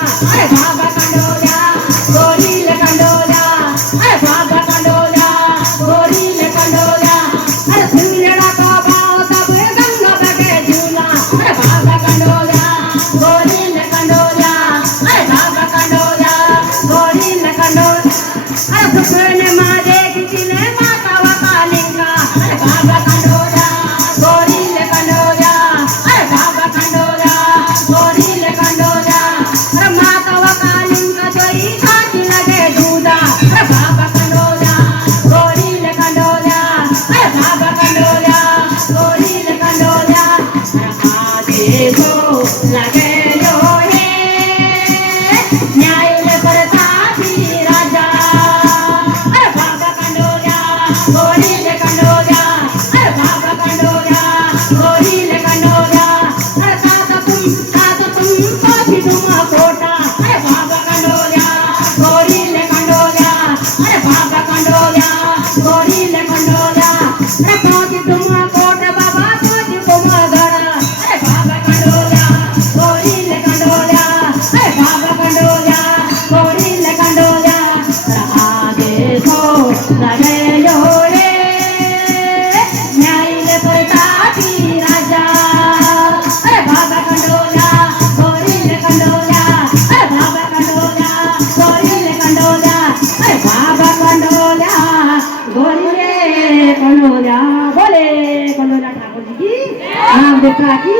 अरे बाबा कंडोल्या गोरीले कंडोल्या अरे बाबा कंडोल्या गोरीले कंडोल्या अरे सुंदरा का भाव तब गंगा बगे झूला अरे बाबा कंडोल्या गोरीले कंडोल्या अरे बाबा कंडोल्या गोरीले कंडोल्या अरे सुपने मारे किचने माता वकालिंगा अरे बाबा कंडोल्या गोरीले कंडोल्या अरे बाबा कंडोल्या गोरीले कंडोल्या अरे माता वकालिंगा जोई घाटी लगे दूधा अरे बाबा कंडोल्या गोरीले कंडोल्या अरे बाबा कंडोल्या गोरीले कंडोल्या अरे आगे तो लगे लोहे न्यायले परताती राजा अरे बाबा कंडोल्या गोरीले कंडोल्या अरे बाबा कंडोल्या गोरीले कंडोल्या अरे ताता तुम कोठी तुम कोटा अरे बाबा कंडोल्या गोरीले कंडोल्या अरे बाबा कंडोल्या गोरीले कंडोल्या अरे कोठी तुम कोट बाबा कोठी तुम घर अरे बाबा कंडोल्या गोरीले कंडोल्या अरे बाबा कंडोल्या गोरीले कंडोल्या अरे आगे तो लगे लोळे न्यायले परताती राजा अरे बाबा कंडोल्या गोरीले कंडोल्या अरे बाबा कंडोल्या गोरीले कंडोल्या अरे बाबा कंडोल्या गोरीले कंडोल्या बोले कंडोल्या ठाकुर जी की नाम देखा की